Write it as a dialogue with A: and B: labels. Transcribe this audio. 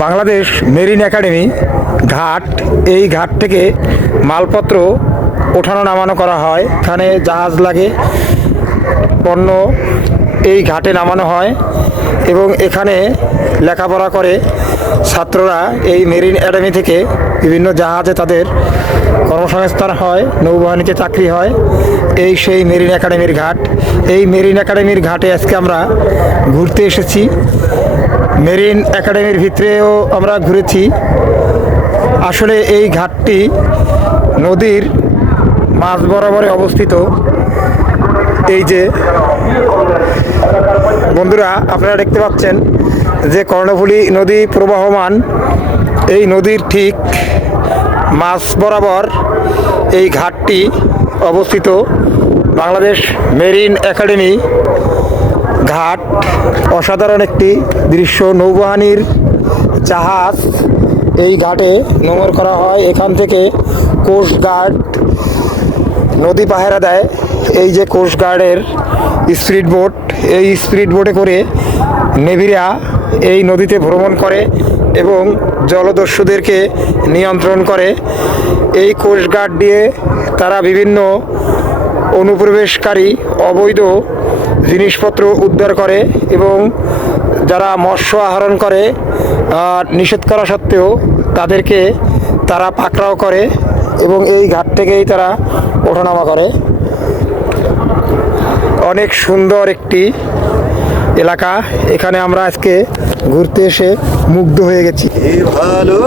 A: Bangladesh marine academy ঘাট, এই ঘাট থেকে মালপত্র ওঠানো নামানো করা হয়। এখানে জাহাজ লাগে, পণ্য এই ঘাটে নামানো হয় এবং এখানে লেখাপড়া করে ছাত্ররা এই মেরিন একাডেমি থেকে বিভিন্ন জাহাজে তাদের কর্মসংস্থান হয়, নৌবাহিনীতে চাকরি হয়। এই সেই মেরিন একাডেমির ঘাট। এই মেরিন একাডেমির ঘাটে আজকে আমরা ঘুরতে এসেছি। মেরিন একাডেমির ভিতরেও আমরা ঘুরেছি। আসলে এই ঘাটটি নদীর মাঝ বরাবরে অবস্থিত। এই যে, বন্ধুরা, আপনারা দেখতে পাচ্ছেন যে কর্ণফুলী নদী প্রবাহমান। এই নদীর ঠিক মাঝ বরাবর এই ঘাটটি অবস্থিত। বাংলাদেশ মেরিন একাডেমি ঘাট, অসাধারণ একটি দৃশ্য, নৌবাহিনীর জাহাজ। এই ঘাটে নোঙর করা হয়। এখান থেকে কোস্টগার্ড নদী পাহারা দেয়। এই যে কোস্টগার্ডের স্পিড বোট এই স্পিড বোটে করে নেভিরা এই নদীতে ভ্রমণ করে এবং জলদস্যুদেরকে নিয়ন্ত্রণ করে। এই কোস্টগার্ড দিয়ে তারা বিভিন্ন অনুপ্রবেশকারী, অবৈধ জিনিসপত্র উদ্ধার করে এবং যারা মৎস্য আহরণ করে নিষেধ করা সত্ত্বেও তাদেরকে তারা পাকড়াও করে এবং এই ঘাট থেকেই তারা ওঠানামা করে। অনেক সুন্দর একটি এলাকা। এখানে আমরা আজকে ঘুরতে এসে মুগ্ধ হয়ে গেছি।
B: ভালো